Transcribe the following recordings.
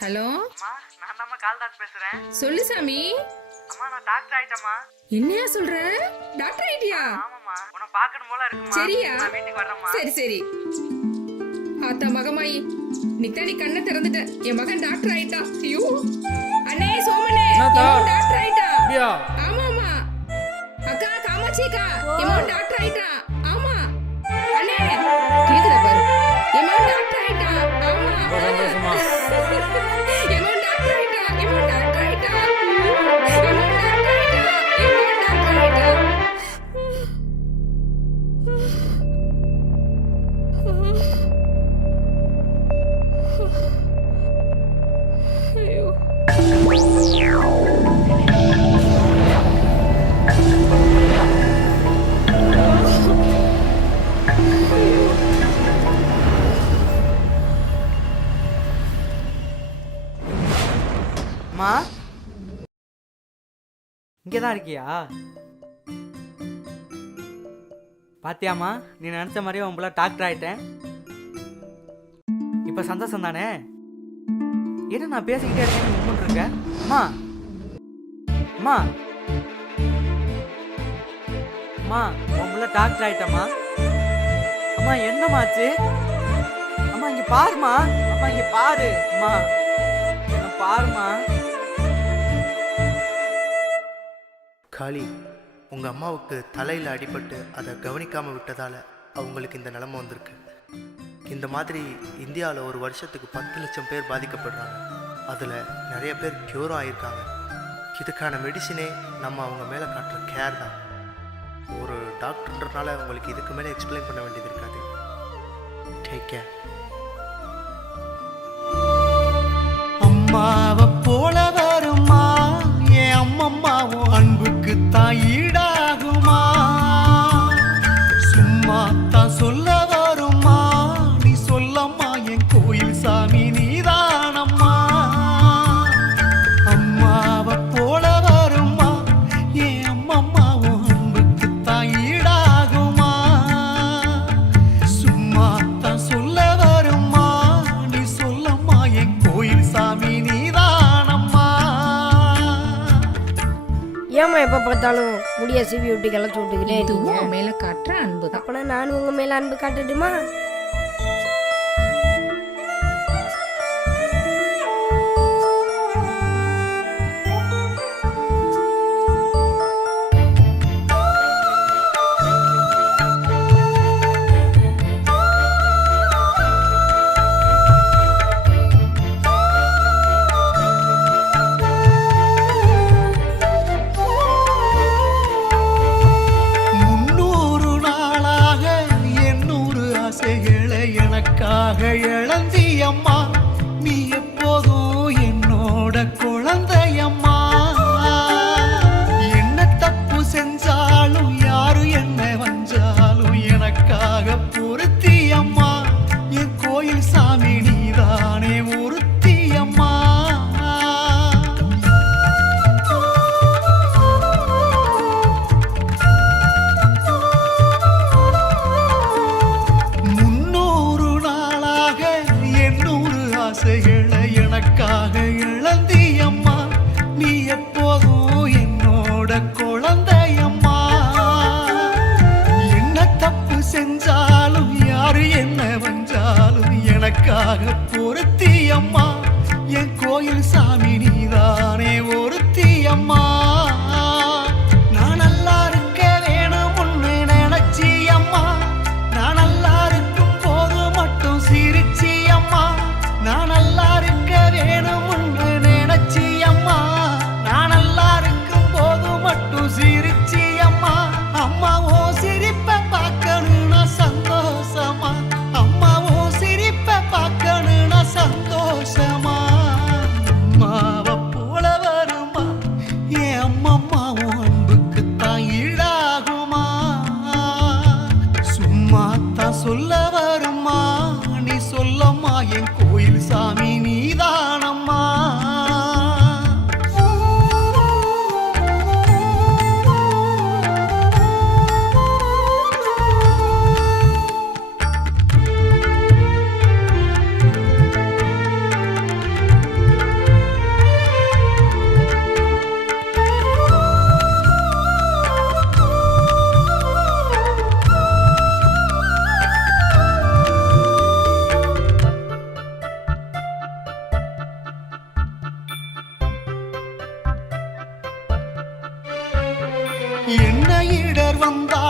Hello நான் நம்ம கால் doctor பேசுறேன் சொல்லு சாமி அம்மா நான் டாக்டர் ஆயிட்டேம்மா என்னையா சொல்ற டாக்டர் ஆயிட்டியா ஆமாம்மா உன்னை பார்க்கணும் போல இருக்குமா சரியா நான் வீட்டுக்கு வரேம்மா சரி சரி ஆத்தா மகமாயி நித்தாடி கண்ணை திறந்துட்ட என் மகன் டாக்டர் ஆயிட்டா ஐயோ அண்ணே சோமனே என்னத்தா? டாக்டர் ஆயிட்டா அப்படியா? ஆமாமா அக்கா காமாட்சி அக்கா இவன் டாக்டர் ஆயிட்டா இங்கே தான் இருக்கியா பாத்தியாமா நீ நினச்ச மாதிரியே உன் பிள்ளை டாக்டர் ஆகிட்டேன் இப்போ சந்தோஷம் தானே என்ன நான் பேசிக்கிட்டே இருக்கேன் நீ அம்மா அம்மா அம்மா உன் பிள்ளை டாக்டர் ஆகிட்டம்மா அம்மா என்னம்மாச்சு அம்மா இங்கே பாருமா அம்மா இங்கே பாரு அம்மா என்ன பாருமா காளி உங்கள் அம்மாவுக்கு தலையில் அடிபட்டு அதை கவனிக்காமல் விட்டதால் அவங்களுக்கு இந்த நிலமை வந்திருக்கு இந்த மாதிரி இந்தியாவில் ஒரு வருஷத்துக்கு பத்து லட்சம் பேர் பாதிக்கப்படுறாங்க அதில் நிறைய பேர் க்யூரும் ஆகியிருக்காங்க இதுக்கான மெடிசினே நம்ம அவங்க மேலே காட்டுற கேர் தான் ஒரு டாக்டர்ன்றனால உங்களுக்கு இதுக்கு மேலே எக்ஸ்பிளைன் பண்ண வேண்டியது இருக்காது டேக் கேர் ஏமா எப்ப பார்த்தாலும் முடிய சிவி விட்டு கிளச்சு விட்டுக்கிட்டே உன் மேல காட்டுற அன்பு தான் நானும் உங்க மேல அன்பு காட்டுட்டுமா ஏழ எனக்காக இழந்தியம்மா நீ எப்போதும் என்னோட குழந்தையம்மா என்ன தப்பு செஞ்சாலும் யாரு என்ன வஞ்சாலும் எனக்காக பொருத்தியம்மா என் கோயில் சாமி அம்மா என் கோயில் சாமி நீதா வந்தா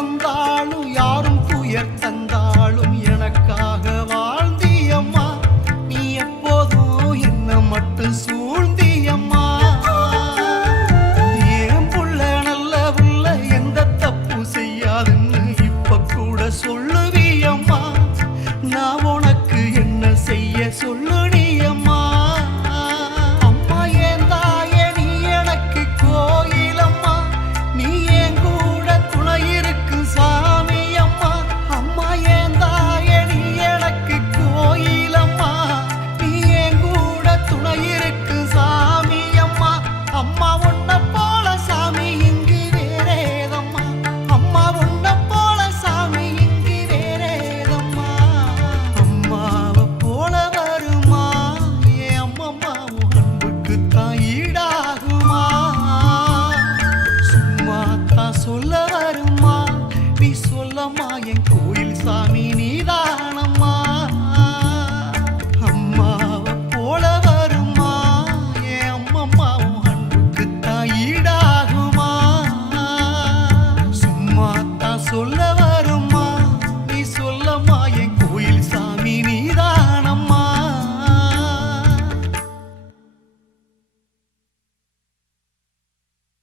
இடர் சொல்ல வருமா நீ சொல்லமா என் கோயில் சாமி நீதா